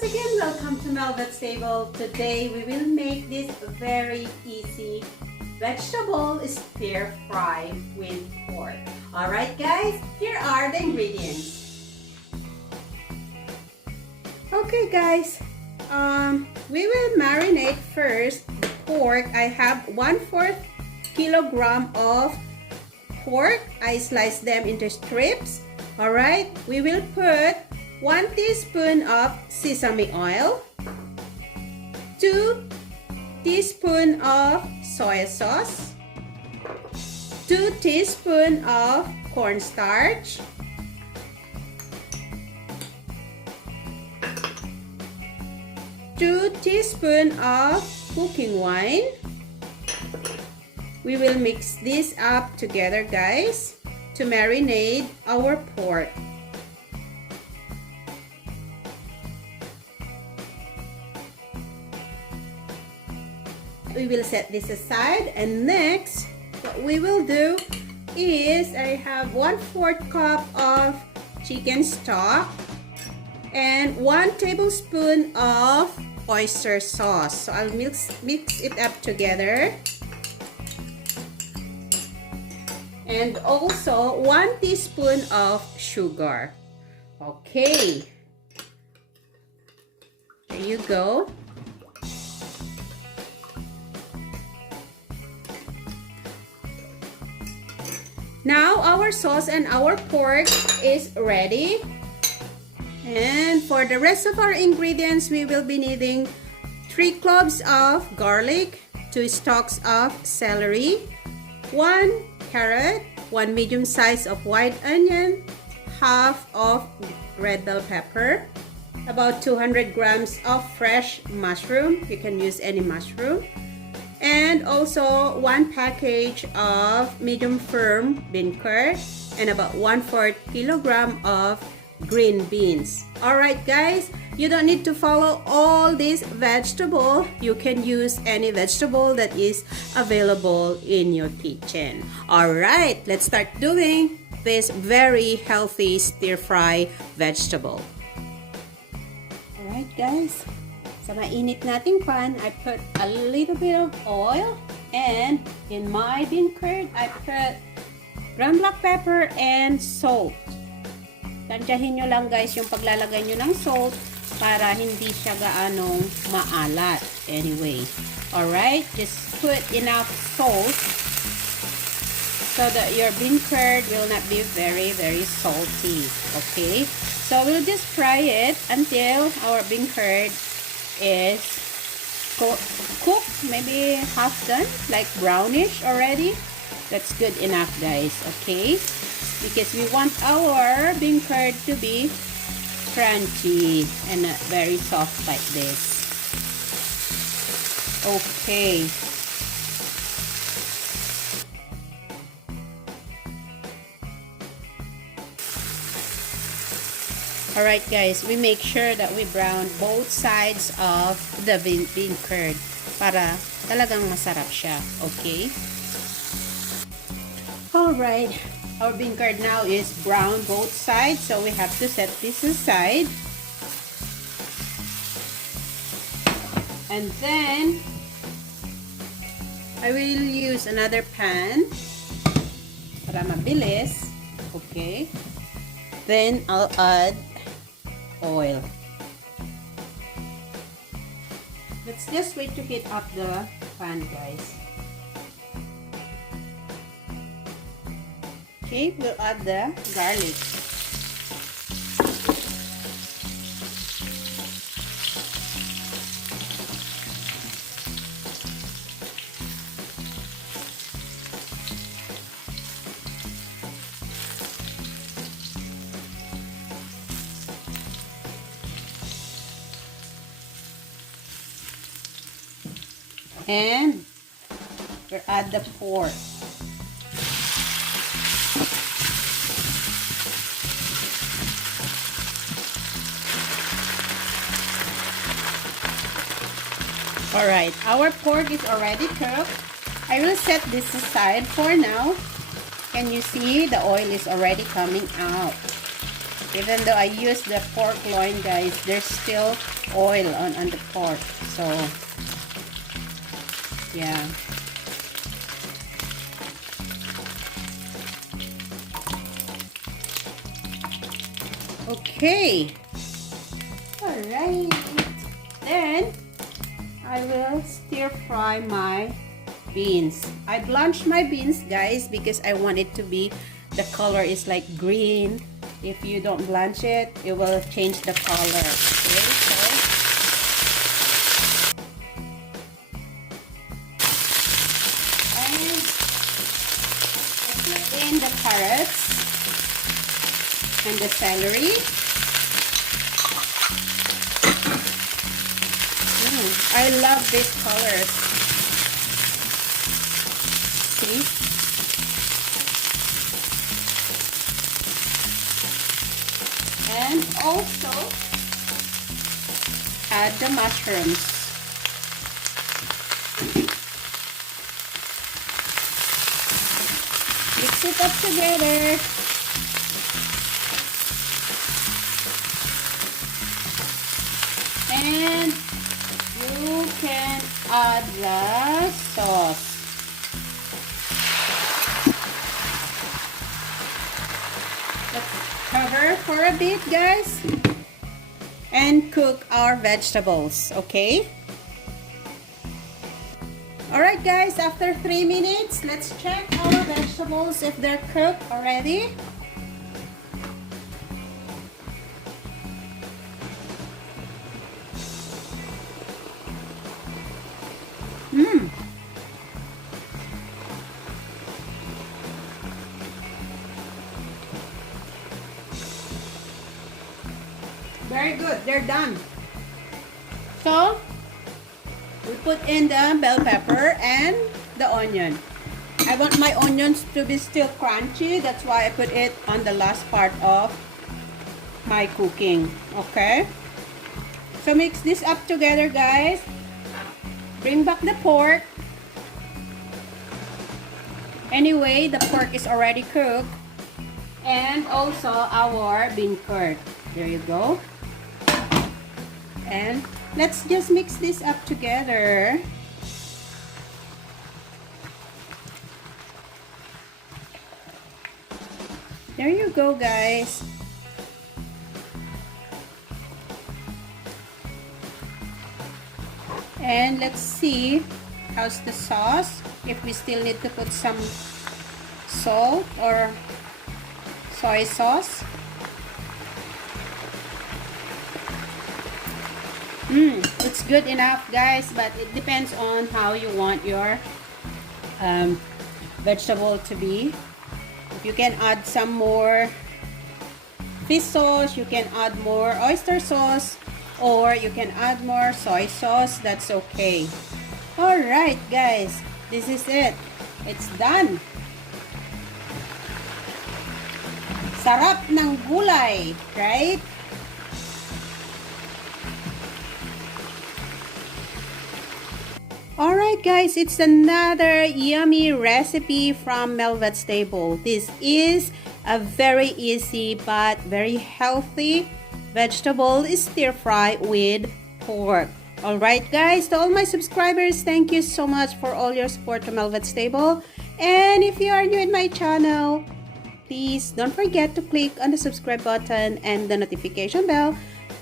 once again, welcome to Mhelbeth's table. Today we will make this very easy vegetable stir fry with pork. Alright guys, here are the ingredients. Okay guys, we will marinate first pork. I have 1/4 kilogram of pork. I slice them into strips. Alright, we will put 1 teaspoon of sesame oil, 2 teaspoons of soy sauce, 2 teaspoons of cornstarch, 2 teaspoons of cooking wine. We will mix this up together guys to marinate our pork. We will set this aside, and next what we will do is I have 1/4 cup of chicken stock and 1 tablespoon of oyster sauce. So I'll mix it up together, and also 1 teaspoon of sugar. Okay, there you go. Now our sauce and our pork is ready. And for the rest of our ingredients, we will be needing 3 cloves of garlic, 2 stalks of celery, 1 carrot, 1 medium size of white onion, half of red bell pepper, about 200 grams of fresh mushroom. You can use any mushroom. And also 1 package of medium firm bean curd and about 1/4 kilogram of green beans. Alright guys, you don't need to follow all these vegetables. You can use any vegetable that is available in your kitchen. Alright, let's start doing this very healthy stir fry vegetable. Alright guys, sa mainit nating pan, I put a little bit of oil, and in my bean curd, I put ground black pepper and salt. Tansyahin nyo lang guys yung paglalagay nyo ng salt para hindi siya gaanong maalat. Anyway, alright, just put enough salt so that your bean curd will not be very salty. Okay, so we'll just fry it until our bean curd is cooked, maybe half done, like brownish already. That's good enough guys. Okay, because we want our bean curd to be crunchy and not very soft like this. Okay, alright guys, we make sure that we brown both sides of the bean curd para talagang masarap siya. Okay? Alright, our bean curd now is brown both sides, so we have to set this aside. And then I will use another pan para mabilis. Okay? Then I'll add oil. Let's just wait to heat up the pan guys. Okay, we'll add the garlic. And we'll add the pork. Alright, our pork is already cooked. I will set this aside for now. Can you see the oil is already coming out? Even though I use the pork loin, guys, there's still oil on the pork. So, yeah. Okay. Alright. Then, I will stir fry my beans. I blanched my beans, guys, because I want it to be, the color is like green. If you don't blanch it, it will change the color. Okay, so and I put in the carrots and the celery. I love these colors. See? And also add the mushrooms. Mix it up together. And you can add the sauce. Let's cover for a bit, guys, and cook our vegetables, okay? Alright, guys, after 3 minutes, let's check our vegetables if they're cooked already. Very good, they're done. So, we put in the bell pepper and the onion. I want my onions to be still crunchy, that's why I put it on the last part of my cooking, okay? So mix this up together, guys. Bring back the pork. Anyway, the pork is already cooked. And also our bean curd. There you go. And let's just mix this up together. There you go, guys. And let's see how's the sauce. If we still need to put some salt or soy sauce. It's good enough, guys, but it depends on how you want your vegetable to be. If you can add some more fish sauce, you can add more oyster sauce, or you can add more soy sauce, that's okay. Alright, guys, this is it. It's done. Sarap ng gulay, right? Alright, guys, it's another yummy recipe from Mhelbeth's table. This is a very easy but very healthy vegetable stir fry with pork. Alright, guys, to all my subscribers, thank you so much for all your support to Mhelbeth's table. And if you are new in my channel, please don't forget to click on the subscribe button and the notification bell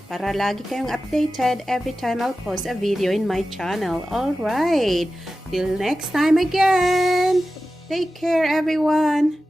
para lagi kayong updated every time I'll post a video in my channel. Alright, till next time again. Take care, everyone.